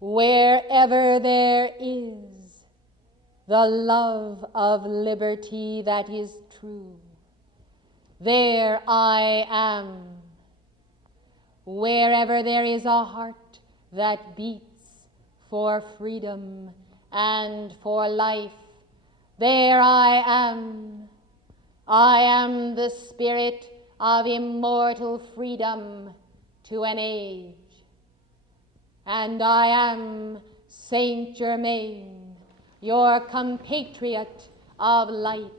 Wherever there is the love of liberty that is true, there I am. Wherever there is a heart that beats for freedom and for life, there I am. I am the spirit of immortal freedom to an age. And I am Saint-Germain, your compatriot of light.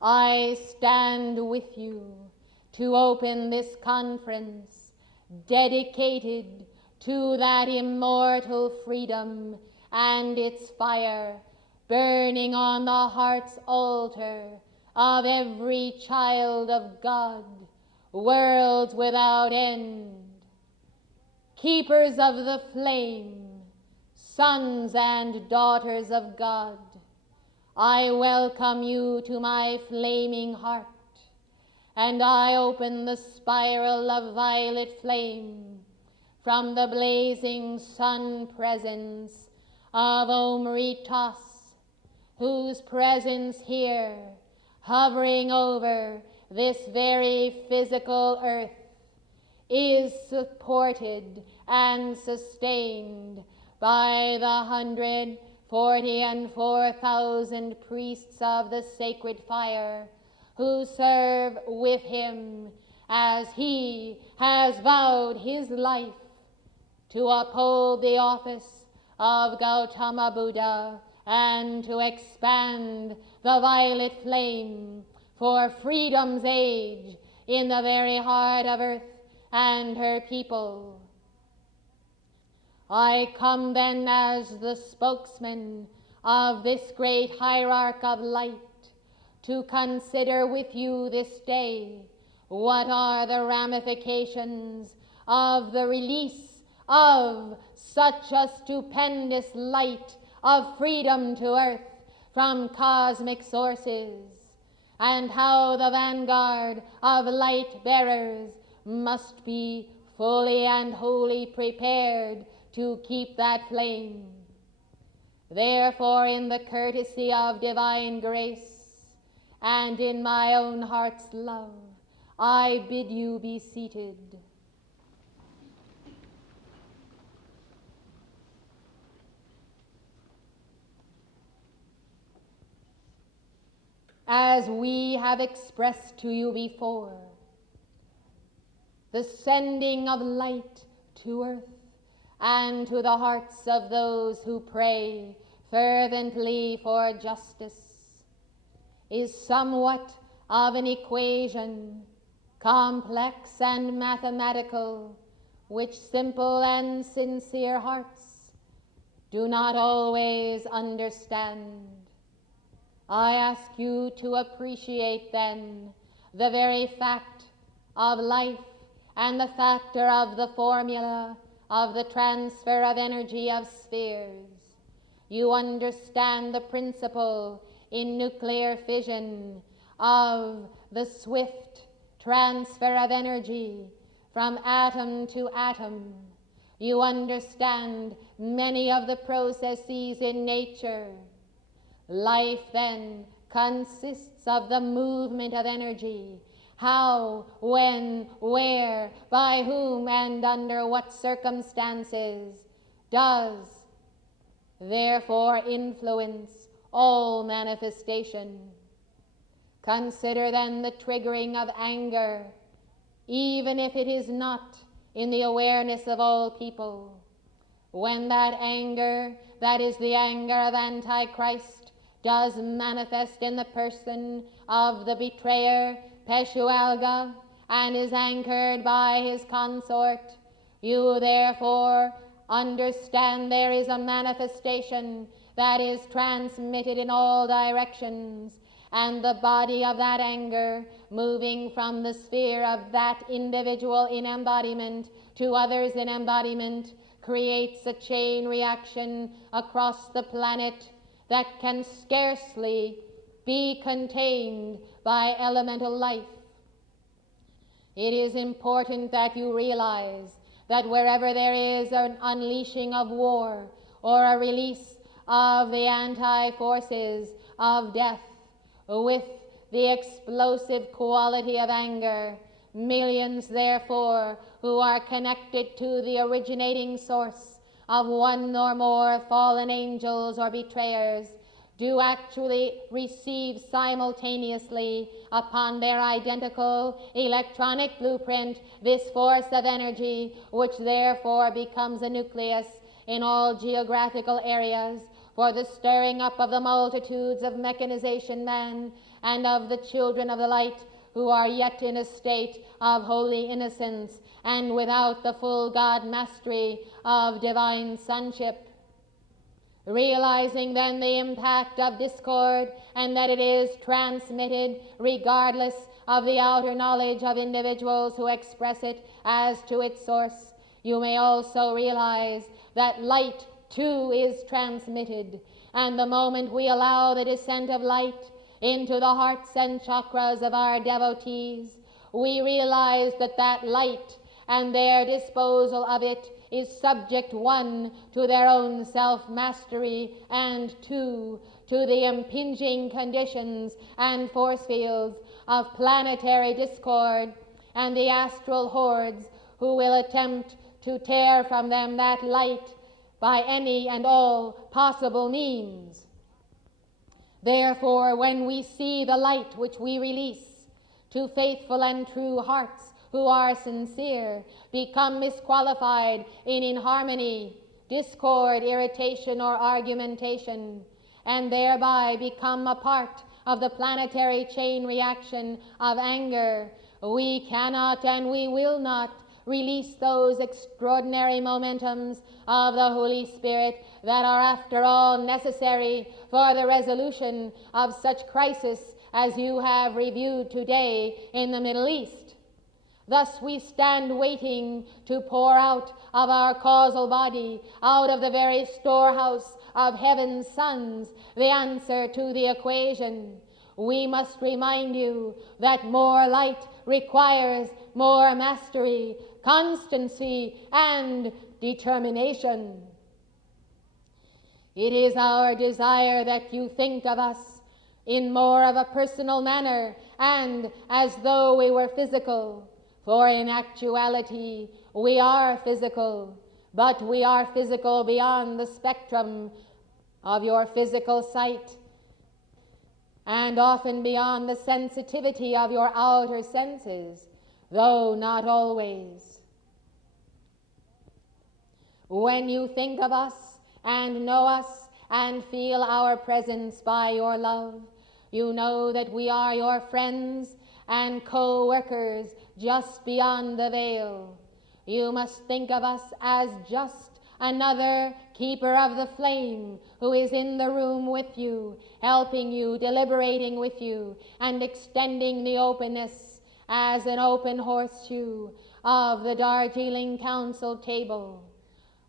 I stand with you to open this conference dedicated to that immortal freedom and its fire burning on the heart's altar of every child of God, worlds without end. Keepers of the flame, sons and daughters of God, I welcome you to my flaming heart, and I open the spiral of violet flame from the blazing sun presence of Omritas, whose presence here, hovering over this very physical earth, is supported and sustained by the 144,000 priests of the sacred fire who serve with him as he has vowed his life to uphold the office of Gautama Buddha and to expand the violet flame for freedom's age in the very heart of earth and her people. I come then as the spokesman of this great hierarch of light to consider with you this day what are the ramifications of the release of such a stupendous light of freedom to earth from cosmic sources, and how the vanguard of light bearers must be fully and wholly prepared to keep that flame. Therefore, in the courtesy of divine grace and in my own heart's love, I bid you be seated. As we have expressed to you before, the sending of light to earth and to the hearts of those who pray fervently for justice is somewhat of an equation, complex and mathematical, which simple and sincere hearts do not always understand. I ask you to appreciate then the very fact of life and the factor of the formula of the transfer of energy of spheres. You understand the principle in nuclear fission of the swift transfer of energy from atom to atom. You understand many of the processes in nature. Life then consists of the movement of energy. How, when, where, by whom, and under what circumstances does therefore influence all manifestation. Consider then the triggering of anger, even if it is not in the awareness of all people. When that anger, that is the anger of Antichrist, does manifest in the person of the betrayer, Peshualga, and is anchored by his consort, you therefore understand there is a manifestation that is transmitted in all directions, and the body of that anger, moving from the sphere of that individual in embodiment to others in embodiment, creates a chain reaction across the planet that can scarcely be contained by elemental life. It is important that you realize that wherever there is an unleashing of war or a release of the anti-forces of death with the explosive quality of anger, millions, therefore, who are connected to the originating source of one or more fallen angels or betrayers do actually receive simultaneously upon their identical electronic blueprint this force of energy, which therefore becomes a nucleus in all geographical areas for the stirring up of the multitudes of mechanization men and of the children of the light who are yet in a state of holy innocence and without the full God mastery of divine sonship. Realizing then the impact of discord and that it is transmitted regardless of the outer knowledge of individuals who express it as to its source, you may also realize that light too is transmitted, and the moment we allow the descent of light into the hearts and chakras of our devotees, we realize that that light and their disposal of it is subject, one, to their own self-mastery, and two, to the impinging conditions and force fields of planetary discord and the astral hordes who will attempt to tear from them that light by any and all possible means. Therefore, when we see the light which we release to faithful and true hearts who are sincere become misqualified in inharmony, discord, irritation, or argumentation, and thereby become a part of the planetary chain reaction of anger, we cannot and we will not release those extraordinary momentums of the Holy Spirit that are after all necessary for the resolution of such crisis as you have reviewed today in the Middle East. Thus we stand waiting to pour out of our causal body, out of the very storehouse of heaven's sons, the answer to the equation. We must remind you that more light requires more mastery, constancy, and determination. It is our desire that you think of us in more of a personal manner and as though we were physical. For in actuality, we are physical, but we are physical beyond the spectrum of your physical sight, and often beyond the sensitivity of your outer senses, though not always. When you think of us and know us and feel our presence by your love, you know that we are your friends and co-workers just beyond the veil. You must think of us as just another keeper of the flame who is in the room with you, helping you, deliberating with you, and extending the openness as an open horseshoe of the Darjeeling Council table.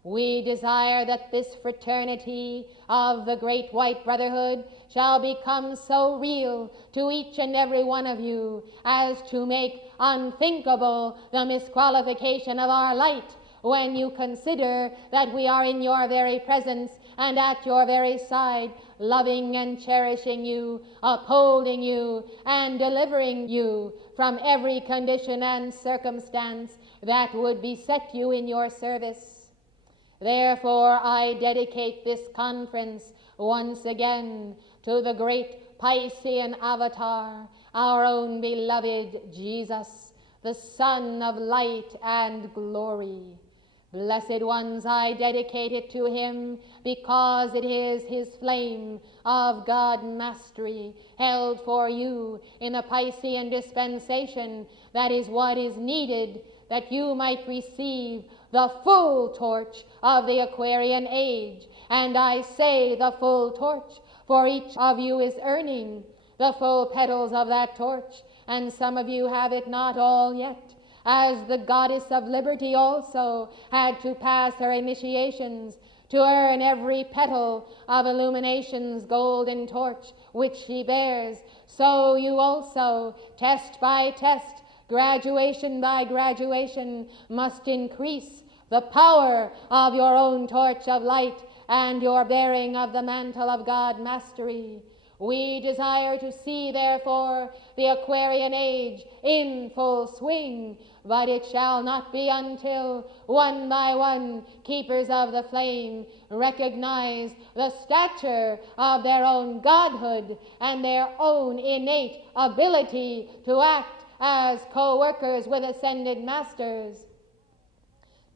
We desire that this fraternity of the Great White Brotherhood shall become so real to each and every one of you as to make unthinkable the misqualification of our light when you consider that we are in your very presence and at your very side, loving and cherishing you, upholding you, and delivering you from every condition and circumstance that would beset you in your service. Therefore, I dedicate this conference once again to the great Piscean avatar, our own beloved Jesus, the Son of light and glory. Blessed ones, I dedicate it to him because it is his flame of God mastery held for you in the Piscean dispensation that is what is needed that you might receive the full torch of the Aquarian age. And I say the full torch, for each of you is earning the full petals of that torch, and some of you have it not all yet, as the goddess of liberty also had to pass her initiations to earn every petal of illumination's golden torch which she bears. So you also, test by test, graduation by graduation, must increase the power of your own torch of light, and your bearing of the mantle of God mastery. We desire to see, therefore, the Aquarian age in full swing, but it shall not be until, one by one, keepers of the flame recognize the stature of their own godhood and their own innate ability to act as co-workers with ascended masters,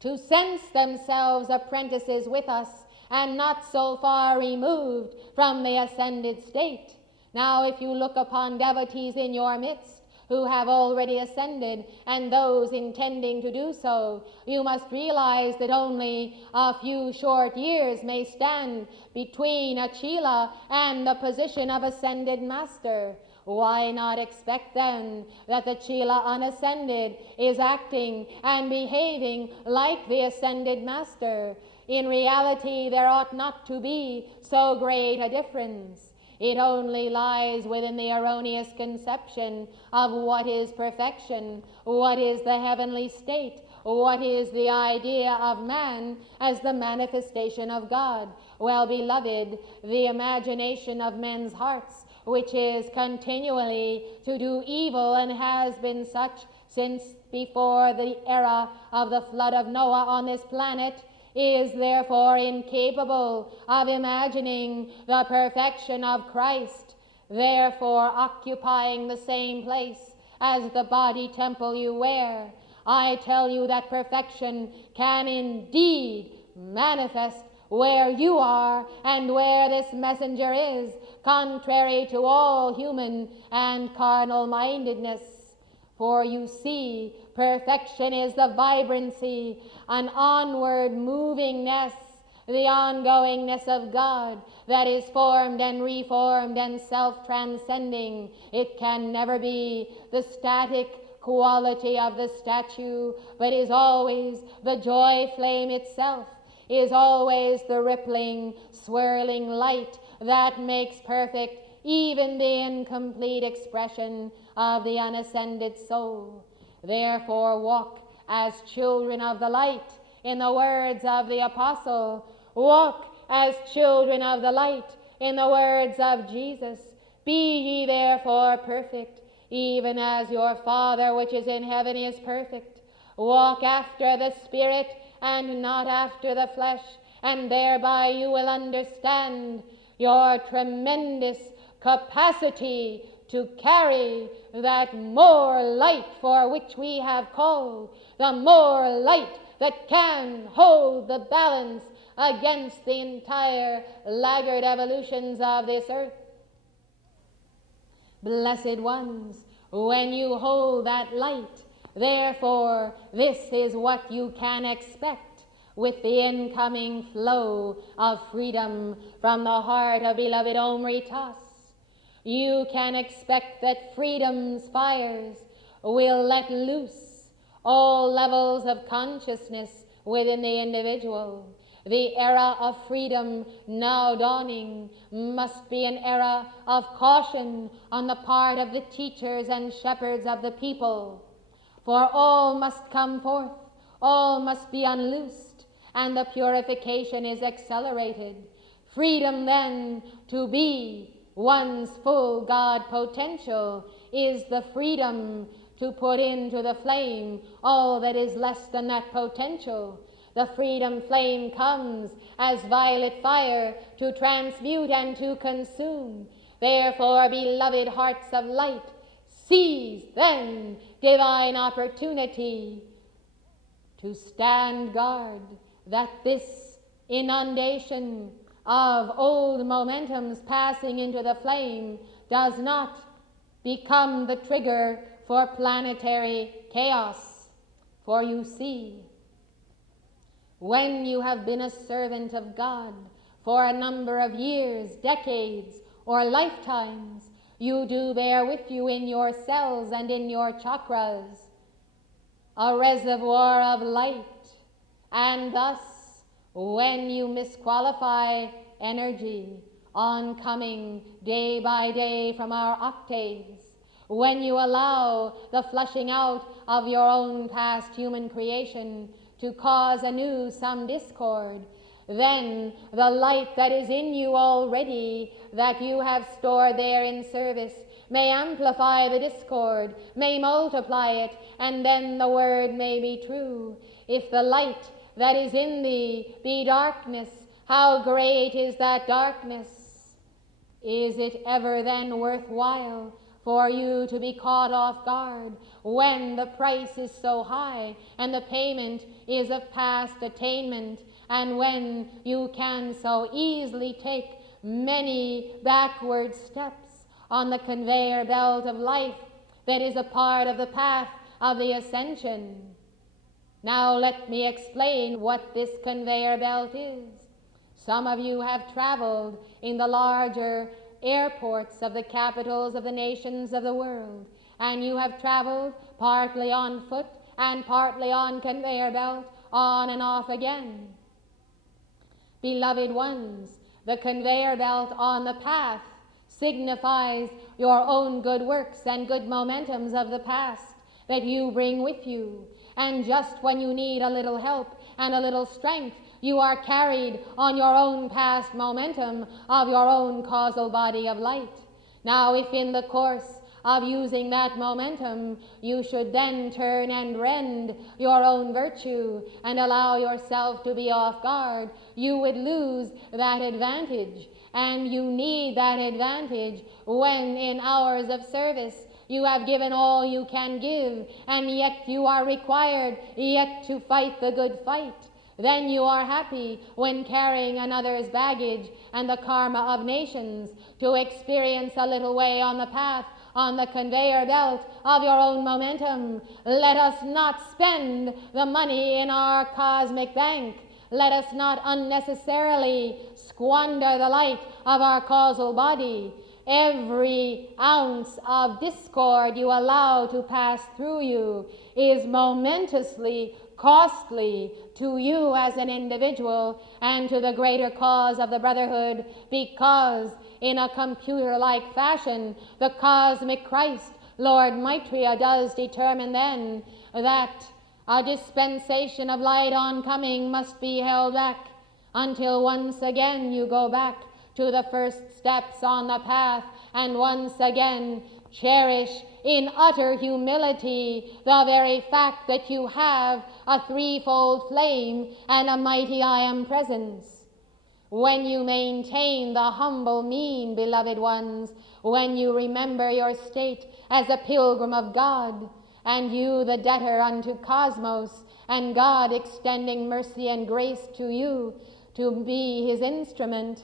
to sense themselves apprentices with us, and not so far removed from the ascended state. Now, if you look upon devotees in your midst who have already ascended, and those intending to do so, you must realize that only a few short years may stand between a chela and the position of ascended master. Why not expect then that the chela unascended is acting and behaving like the ascended master? In reality, there ought not to be so great a difference. It only lies within the erroneous conception of what is perfection, what is the heavenly state, what is the idea of man as the manifestation of God. Well, beloved, the imagination of men's hearts, which is continually to do evil and has been such since before the era of the flood of Noah on this planet, is therefore incapable of imagining the perfection of Christ, therefore occupying the same place as the body temple you wear. I tell you that perfection can indeed manifest where you are and where this messenger is, contrary to all human and carnal mindedness. For you see, perfection is the vibrancy, an onward movingness, the ongoingness of God that is formed and reformed and self-transcending. It can never be the static quality of the statue, but is always the joy flame itself, is always the rippling, swirling light that makes perfect even the incomplete expression of the unascended soul. Therefore walk as children of the light, in the words of the apostle. Walk as children of the light, in the words of Jesus. Be ye therefore perfect, even as your Father which is in heaven is perfect. Walk after the Spirit and not after the flesh, and thereby you will understand your tremendous capacity to carry that more light for which we have called, the more light that can hold the balance against the entire laggard evolutions of this earth. Blessed ones, when you hold that light, therefore, this is what you can expect with the incoming flow of freedom from the heart of beloved Omritas. You can expect that freedom's fires will let loose all levels of consciousness within the individual. The era of freedom now dawning must be an era of caution on the part of the teachers and shepherds of the people. For all must come forth, all must be unloosed, and the purification is accelerated. Freedom then to be one's full God potential is the freedom to put into the flame all that is less than that potential. The freedom flame comes as violet fire to transmute and to consume. Therefore, beloved hearts of light, seize then divine opportunity to stand guard that this inundation of old momentums passing into the flame does not become the trigger for planetary chaos. For you see, when you have been a servant of God for a number of years, decades, or lifetimes, you do bear with you in your cells and in your chakras a reservoir of light, and thus when you misqualify energy on coming day by day from our octaves, when you allow the flushing out of your own past human creation to cause anew some discord, then the light that is in you already, that you have stored there in service, may amplify the discord, may multiply it, and then the word may be true. If the light that is in thee be darkness, how great is that darkness? Is it ever then worthwhile for you to be caught off guard when the price is so high and the payment is of past attainment, and when you can so easily take many backward steps on the conveyor belt of life that is a part of the path of the ascension? Now let me explain what this conveyor belt is. Some of you have traveled in the larger airports of the capitals of the nations of the world, and you have traveled partly on foot and partly on conveyor belt, on and off again. Beloved ones, the conveyor belt on the path signifies your own good works and good momentums of the past that you bring with you, and just when you need a little help and a little strength, you are carried on your own past momentum of your own causal body of light. Now, if in the course of using that momentum, you should then turn and rend your own virtue and allow yourself to be off guard, you would lose that advantage. And you need that advantage when in hours of service you have given all you can give, and yet you are required yet to fight the good fight. Then you are happy when carrying another's baggage and the karma of nations to experience a little way on the path, on the conveyor belt of your own momentum. Let us not spend the money in our cosmic bank. Let us not unnecessarily squander the light of our causal body. Every ounce of discord you allow to pass through you is momentously costly to you as an individual and to the greater cause of the brotherhood, because in a computer-like fashion, the cosmic Christ, Lord Maitreya, does determine then that a dispensation of light oncoming must be held back until once again you go back to the first steps on the path, and once again cherish in utter humility the very fact that you have a threefold flame and a mighty I am presence. When you maintain the humble mien, beloved ones, when you remember your state as a pilgrim of God, and you the debtor unto cosmos, and God extending mercy and grace to you to be his instrument,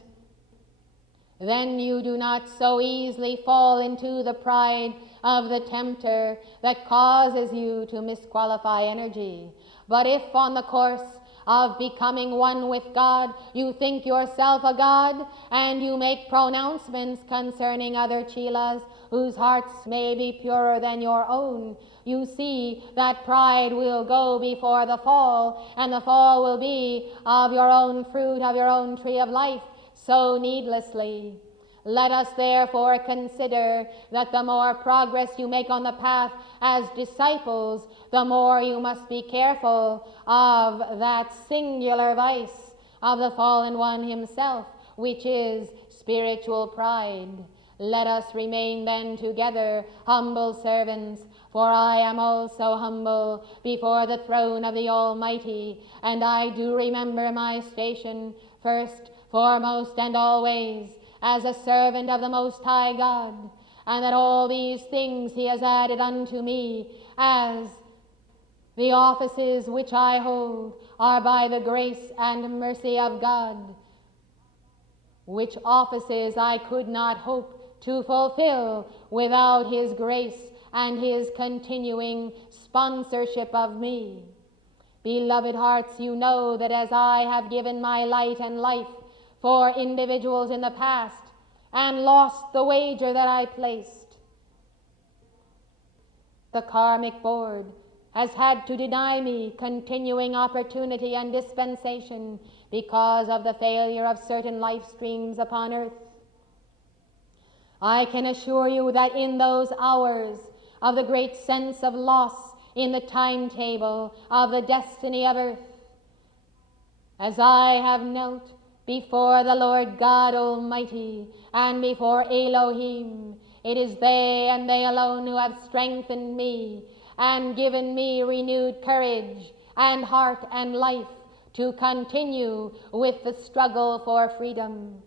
then you do not so easily fall into the pride of the tempter that causes you to misqualify energy. But if on the course of becoming one with God, you think yourself a God, and you make pronouncements concerning other chelas whose hearts may be purer than your own, you see that pride will go before the fall, and the fall will be of your own fruit, of your own tree of life, so needlessly. Let us therefore consider that the more progress you make on the path as disciples, the more you must be careful of that singular vice of the fallen one himself, which is spiritual pride. Let us remain then together humble servants, for I am also humble before the throne of the Almighty, and I do remember my station first, foremost, and always as a servant of the Most High God, and that all these things he has added unto me, as the offices which I hold are by the grace and mercy of God, which offices I could not hope to fulfill without his grace and his continuing sponsorship of me. Beloved hearts, you know that as I have given my light and life for individuals in the past and lost the wager that I placed, the karmic board has had to deny me continuing opportunity and dispensation because of the failure of certain life streams upon earth. I can assure you that in those hours of the great sense of loss in the timetable of the destiny of earth. As I have knelt before the Lord God Almighty and before Elohim, it is they and they alone who have strengthened me and given me renewed courage and heart and life to continue with the struggle for freedom.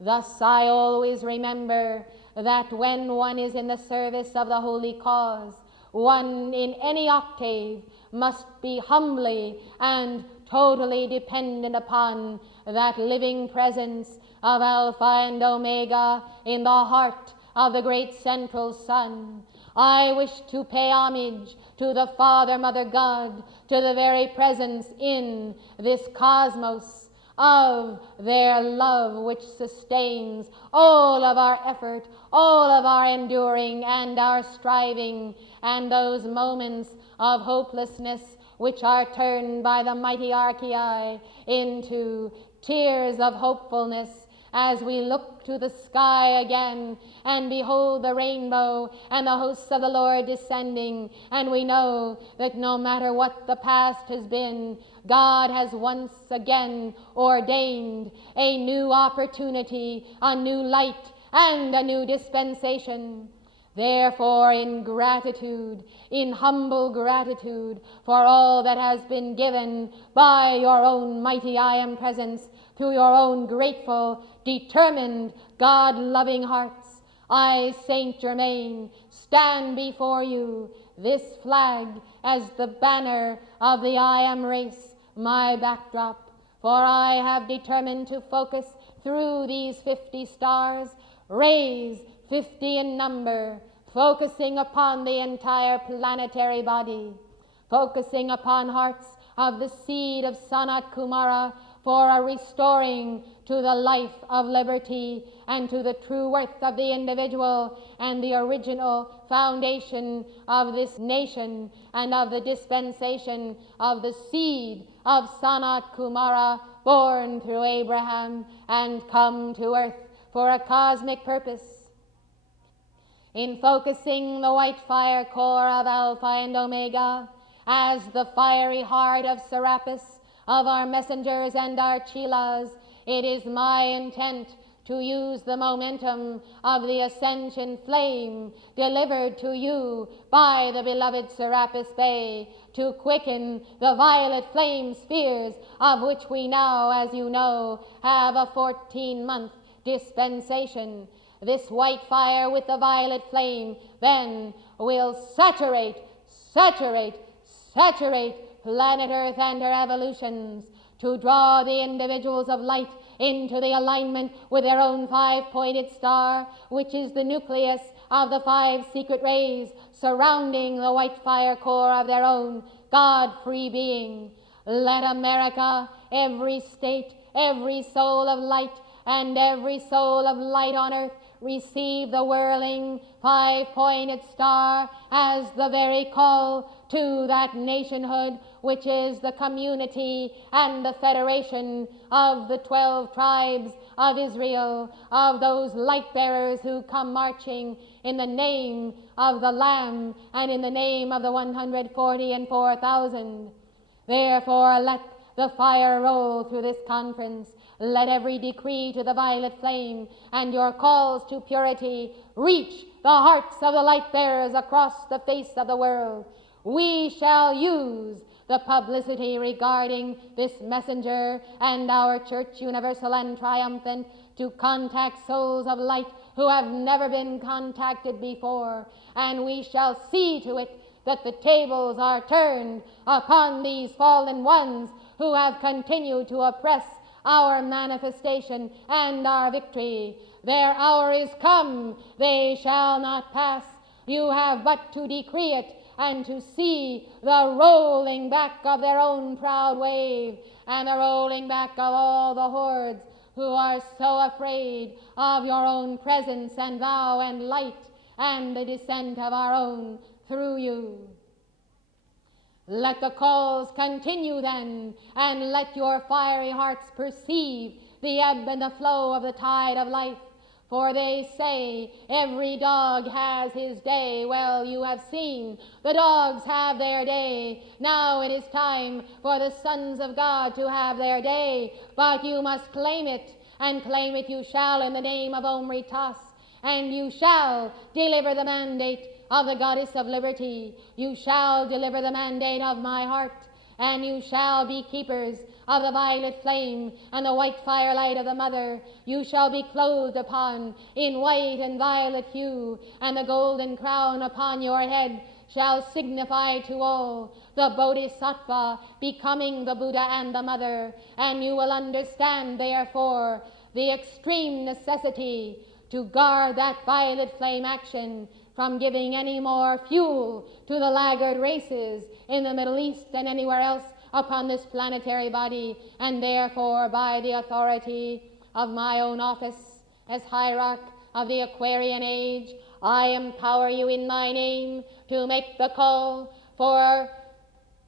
Thus I always remember that when one is in the service of the holy cause, one in any octave must be humbly and totally dependent upon that living presence of Alpha and Omega in the heart of the great central sun. I wish to pay homage to the Father, Mother God, to the very presence in this cosmos of their love which sustains all of our effort, all of our enduring and our striving, and those moments of hopelessness which are turned by the mighty Archaea into tears of hopefulness as we look to the sky again and behold the rainbow and the hosts of the Lord descending, and we know that no matter what the past has been, God has once again ordained a new opportunity, a new light, and a new dispensation. Therefore, in gratitude, in humble gratitude for all that has been given by your own mighty I Am presence through your own grateful, determined, God-loving hearts, I, Saint Germain, stand before you, this flag as the banner of the I Am race, my backdrop, for I have determined to focus through these 50 stars, rays 50 in number, focusing upon the entire planetary body, focusing upon hearts of the seed of Sanat Kumara for a restoring to the life of liberty and to the true worth of the individual and the original foundation of this nation and of the dispensation of the seed of Sanat Kumara born through Abraham and come to earth for a cosmic purpose. In focusing the white fire core of Alpha and Omega as the fiery heart of Serapis, of our messengers and our chelas, it is my intent to use the momentum of the ascension flame delivered to you by the beloved Serapis Bey to quicken the violet flame spheres of which we now, as you know, have a 14-month dispensation. This white fire with the violet flame then will saturate planet Earth and her evolutions to draw the individuals of light into the alignment with their own 5-pointed star, which is the nucleus of the 5 secret rays surrounding the white fire core of their own God-free being. Let America, every state, every soul of light, and every soul of light on earth receive the whirling 5-pointed star as the very call to that nationhood which is the community and the federation of the 12 tribes of Israel, of those light bearers who come marching in the name of the Lamb and in the name of the 144,000. Therefore, let the fire roll through this conference. Let every decree to the violet flame and your calls to purity reach the hearts of the light bearers across the face of the world. We shall use the publicity regarding this messenger and our Church universal and triumphant to contact souls of light who have never been contacted before, and we shall see to it that the tables are turned upon these fallen ones who have continued to oppress our manifestation and our victory. Their hour is come, they shall not pass. You have but to decree it and to see the rolling back of their own proud wave and the rolling back of all the hordes who are so afraid of your own presence and thou and light and the descent of our own through you. Let the calls continue then, and let your fiery hearts perceive the ebb and the flow of the tide of life, For they say every dog has his day. Well, you have seen the dogs have their day. Now it is time for the sons of God to have their day. But you must claim it, and claim it you shall in the name of Omri Tas. And you shall deliver the mandate of the goddess of liberty. You shall deliver the mandate of my heart. And you shall be keepers of the violet flame and the white firelight of the mother. You shall be clothed upon in white and violet hue, and the golden crown upon your head shall signify to all the Bodhisattva becoming the Buddha and the mother. And you will understand, therefore, the extreme necessity to guard that violet flame action from giving any more fuel to the laggard races in the Middle East and anywhere else upon this planetary body. And therefore, by the authority of my own office as hierarch of the Aquarian age, I empower you in my name to make the call for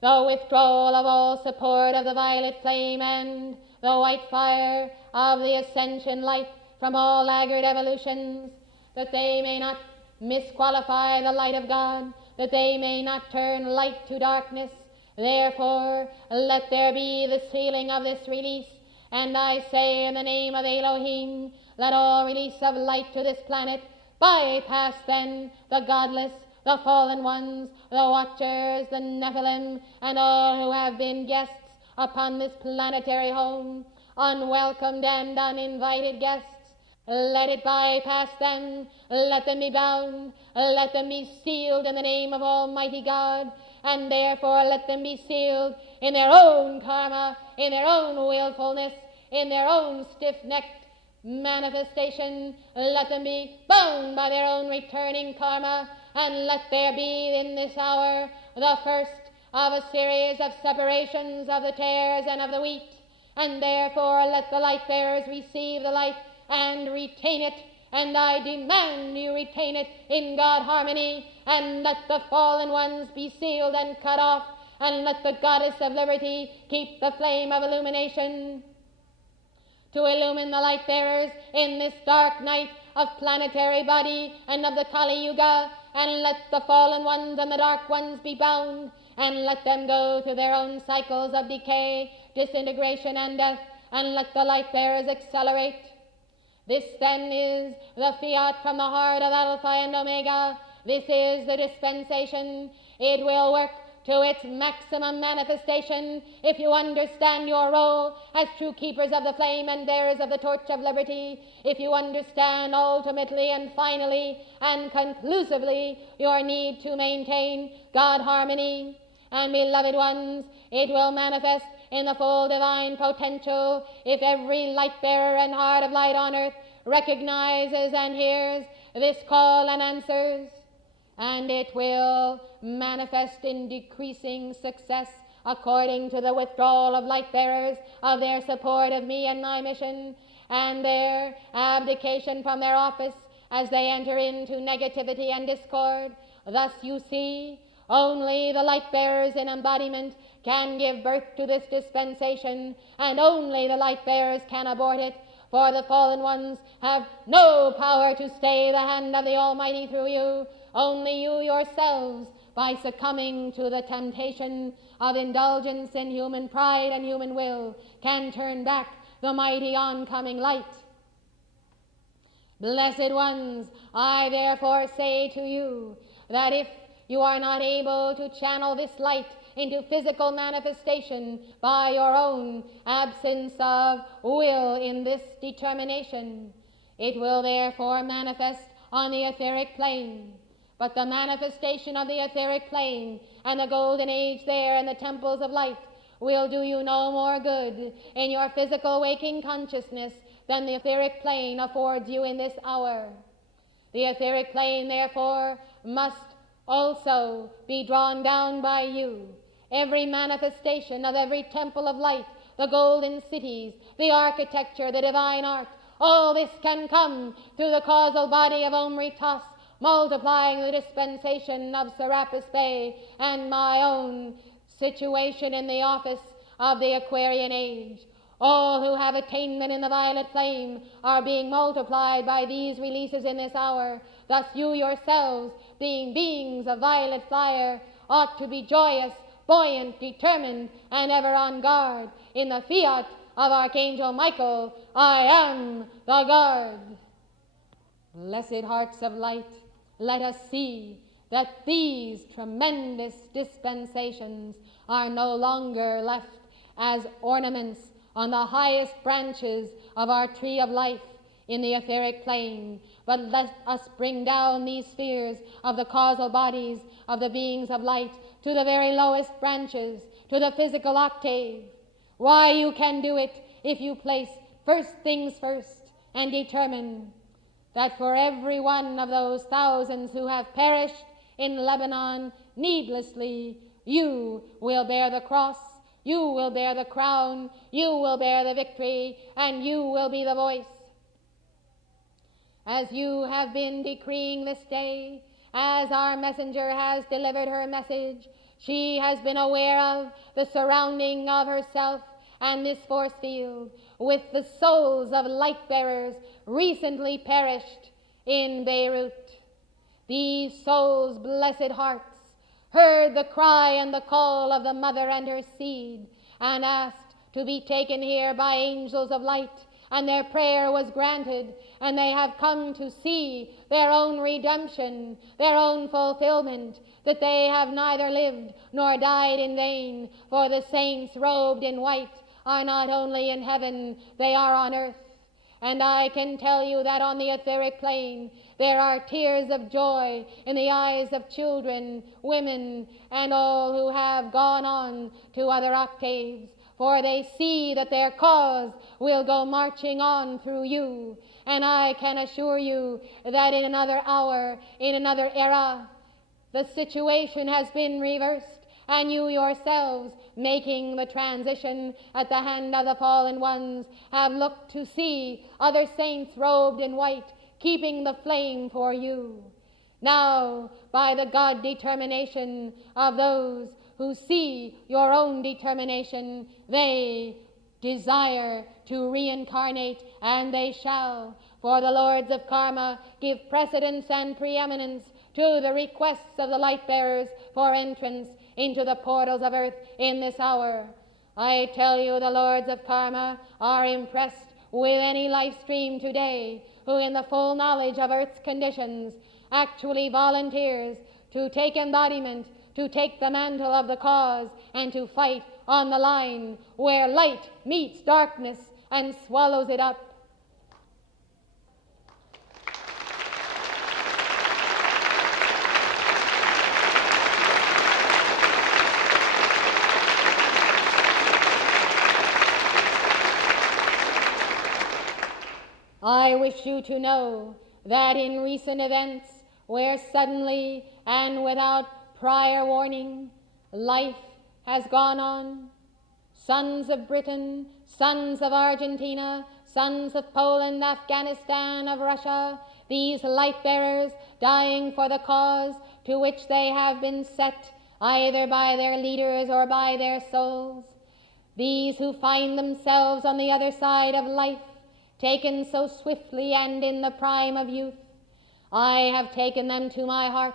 the withdrawal of all support of the violet flame and the white fire of the ascension light from all laggard evolutions, that they may not misqualify the light of God, that they may not turn light to darkness. Therefore, let there be the sealing of this release. And I say in the name of Elohim, let all release of light to this planet bypass then the godless, the fallen ones, the watchers, the Nephilim, and all who have been guests upon this planetary home, unwelcomed and uninvited guests. Let it bypass them, let them be bound, let them be sealed in the name of Almighty God, and therefore let them be sealed in their own karma, in their own willfulness, in their own stiff-necked manifestation. Let them be bound by their own returning karma, and let there be in this hour the first of a series of separations of the tares and of the wheat, and therefore let the light bearers receive the light and retain it, and I demand you retain it in God harmony, and let the fallen ones be sealed and cut off, and let the goddess of liberty keep the flame of illumination to illumine the light bearers in this dark night of planetary body and of the Kali Yuga, and let the fallen ones and the dark ones be bound, and let them go through their own cycles of decay, disintegration, and death, and let the light bearers accelerate. This then is the fiat from the heart of Alpha and Omega. This is the dispensation. It will work to its maximum manifestation if you understand your role as true keepers of the flame and bearers of the torch of liberty. If you understand ultimately and finally and conclusively your need to maintain God harmony. And beloved ones, it will manifest in the full divine potential if every light bearer and heart of light on earth recognizes and hears this call and answers. And it will manifest in decreasing success according to the withdrawal of light bearers of their support of me and my mission, and their abdication from their office as they enter into negativity and discord. Thus you see, only the light bearers in embodiment can give birth to this dispensation, and only the light bearers can abort it, for the fallen ones have no power to stay the hand of the Almighty through you. Only you yourselves, by succumbing to the temptation of indulgence in human pride and human will, can turn back the mighty oncoming light. Blessed ones, I therefore say to you that if you are not able to channel this light into physical manifestation by your own absence of will in this determination, it will therefore manifest on the etheric plane. But the manifestation of the etheric plane and the golden age there and the temples of light will do you no more good in your physical waking consciousness than the etheric plane affords you in this hour. The etheric plane, therefore, must also be drawn down by you. Every manifestation of every temple of light, the golden cities, the architecture, the divine art, all this can come through the causal body of Omri Tas, multiplying the dispensation of Serapis Bey and my own situation in the office of the Aquarian age. All who have attainment in the violet flame are being multiplied by these releases in this hour. Thus you yourselves, being beings of violet fire, ought to be joyous, buoyant, determined, and ever on guard. In the fiat of Archangel Michael, I am the guard. Blessed hearts of light, let us see that these tremendous dispensations are no longer left as ornaments on the highest branches of our tree of life in the etheric plane, but let us bring down these spheres of the causal bodies of the beings of light to the very lowest branches, to the physical octave. Why, you can do it if you place first things first and determine that for every one of those thousands who have perished in Lebanon needlessly, you will bear the cross, you will bear the crown, you will bear the victory, and you will be the voice. As you have been decreeing this day, as our messenger has delivered her message, she has been aware of the surrounding of herself and this force field with the souls of light bearers recently perished in Beirut. These souls' blessed hearts heard the cry and the call of the mother and her seed, and asked to be taken here by angels of light, and their prayer was granted, and they have come to see their own redemption, their own fulfillment, that they have neither lived nor died in vain, for the saints robed in white are not only in heaven, they are on earth. And I can tell you that on the etheric plane there are tears of joy in the eyes of children, women, and all who have gone on to other octaves, for they see that their cause will go marching on through you. And I can assure you that in another hour, in another era, the situation has been reversed, and you yourselves, making the transition at the hand of the fallen ones, have looked to see other saints robed in white, keeping the flame for you. Now, by the God determination of those who see your own determination, they desire to reincarnate, and they shall, for the lords of karma give precedence and preeminence to the requests of the light bearers for entrance into the portals of earth in this hour. I tell you, the lords of karma are impressed with any life stream today who, in the full knowledge of earth's conditions, actually volunteers to take embodiment, to take the mantle of the cause, and to fight on the line where light meets darkness and swallows it up. I wish you to know that in recent events, where suddenly and without prior warning, life has gone on, sons of Britain, sons of Argentina, sons of Poland, Afghanistan, of Russia, these light bearers dying for the cause to which they have been set, either by their leaders or by their souls, these who find themselves on the other side of life, taken so swiftly and in the prime of youth, I have taken them to my heart.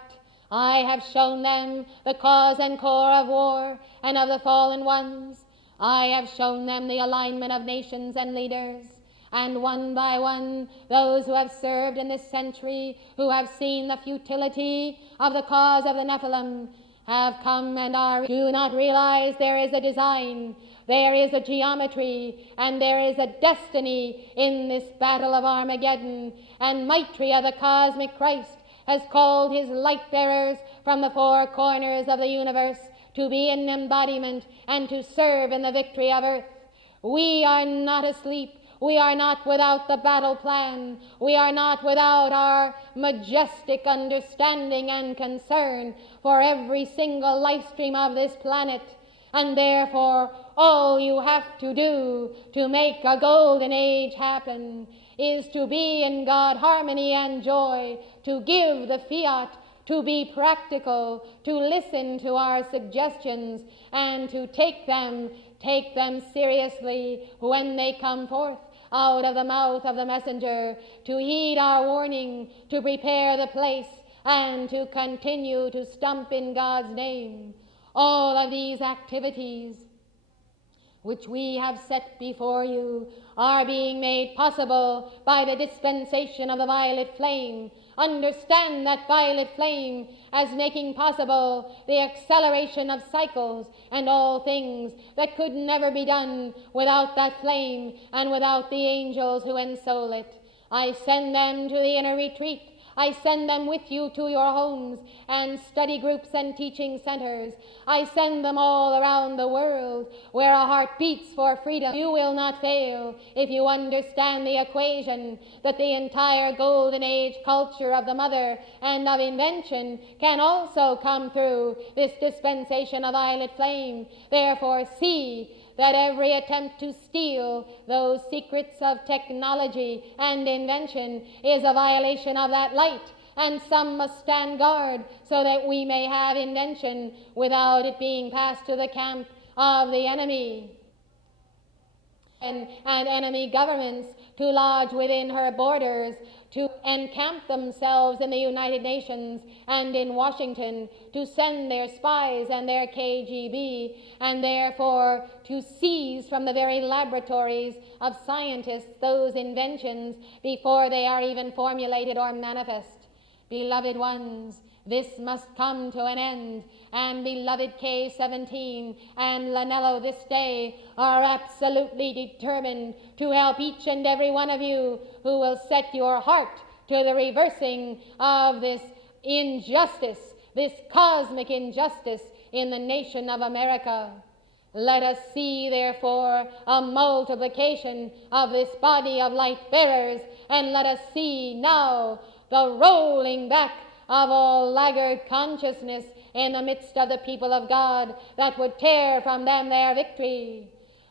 I have shown them the cause and core of war and of the fallen ones. I have shown them the alignment of nations and leaders. And one by one, those who have served in this century, who have seen the futility of the cause of the Nephilim, have come and do not realize there is a design, there is a geometry, and there is a destiny in this battle of Armageddon. And Maitreya, the cosmic Christ, has called his light bearers from the four corners of the universe to be in embodiment and to serve in the victory of earth. We are not asleep. We are not without the battle plan. We are not without our majestic understanding and concern for every single life stream of this planet. And therefore, all you have to do to make a golden age happen is to be in God harmony and joy, to give the fiat, to be practical, to listen to our suggestions, and to take them take them seriously when they come forth out of the mouth of the messenger, to heed our warning, to prepare the place, and to continue to stump in God's name. All of these activities which we have set before you are being made possible by the dispensation of the violet flame. Understand that violet flame as making possible the acceleration of cycles and all things that could never be done without that flame and without the angels who ensoul it. I send them to the inner retreat. I send them with you to your homes and study groups and teaching centers. I send them all around the world where a heart beats for freedom. You will not fail if you understand the equation that the entire golden age culture of the mother and of invention can also come through this dispensation of violet flame. Therefore, see that every attempt to steal those secrets of technology and invention is a violation of that light, and some must stand guard so that we may have invention without it being passed to the camp of the enemy. And enemy governments to lodge within her borders, to encamp themselves in the United Nations and in Washington, to send their spies and their KGB, and therefore to seize from the very laboratories of scientists those inventions before they are even formulated or manifest. Beloved ones, this must come to an end, and beloved K-17 and Lanello this day are absolutely determined to help each and every one of you who will set your heart to the reversing of this injustice, this cosmic injustice in the nation of America. Let us see, therefore, a multiplication of this body of light bearers, and let us see now the rolling back of all laggard consciousness in the midst of the people of God that would tear from them their victory.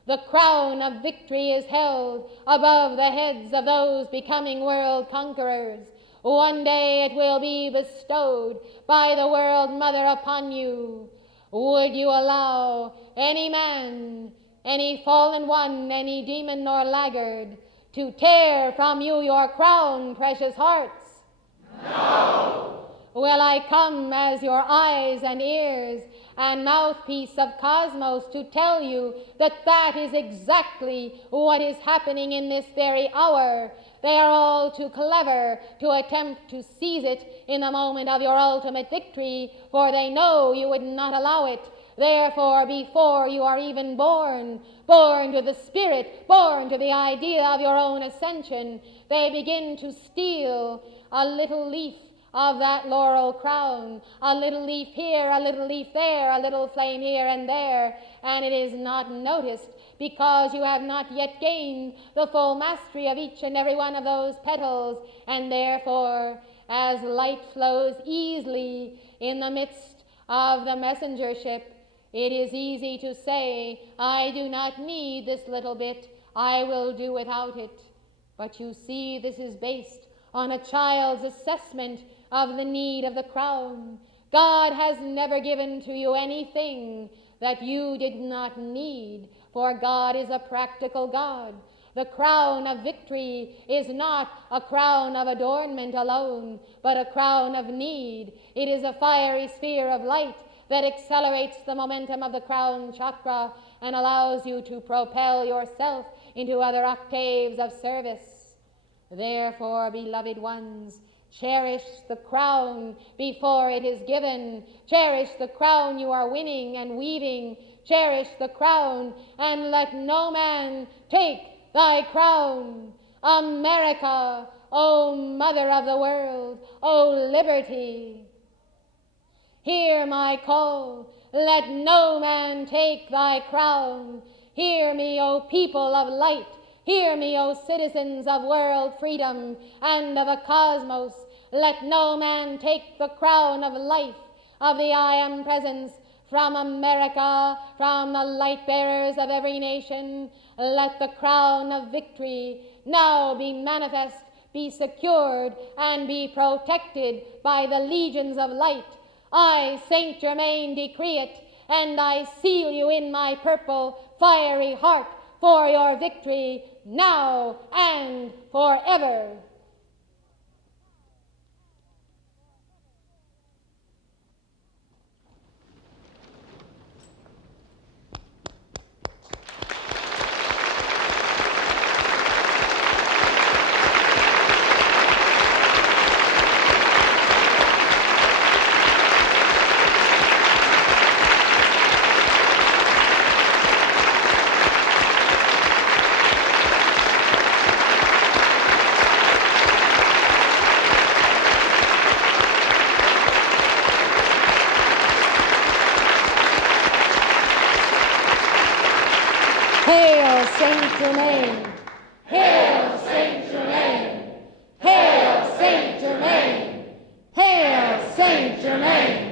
The crown of victory is held above the heads of those becoming world conquerors. One day it will be bestowed by the world mother upon you. Would you allow any man, any fallen one, any demon or laggard to tear from you your crown, precious hearts? No! Will I come as your eyes and ears and mouthpiece of cosmos to tell you that that is exactly what is happening in this very hour? They are all too clever to attempt to seize it in the moment of your ultimate victory, for they know you would not allow it. Therefore, before you are even born to the spirit, born to the idea of your own ascension, they begin to steal a little leaf of that laurel crown, a little leaf here, a little leaf there, a little flame here and there, and it is not noticed because you have not yet gained the full mastery of each and every one of those petals, and therefore, as light flows easily in the midst of the messengership, it is easy to say, I do not need this little bit, I will do without it. But you see, this is based on a child's assessment of the need of the crown. God has never given to you anything that you did not need, for God is a practical God. The crown of victory is not a crown of adornment alone, but a crown of need. It is a fiery sphere of light that accelerates the momentum of the crown chakra and allows you to propel yourself into other octaves of service. Therefore, beloved ones, cherish the crown before it is given. Cherish the crown you are winning and weaving. Cherish the crown, and let no man take thy crown. America, O mother of the world, O liberty, hear my call. Let no man take thy crown. Hear me, O people of light. Hear me, O citizens of world freedom and of a cosmos. Let no man take the crown of life, of the I am presence, from America, from the light bearers of every nation. Let the crown of victory now be manifest, be secured, and be protected by the legions of light. I, Saint Germain, decree it, and I seal you in my purple, fiery heart for your victory now and forever. Hail Saint-Germain! Hail Saint-Germain! Hail Saint-Germain! Hail Saint-Germain!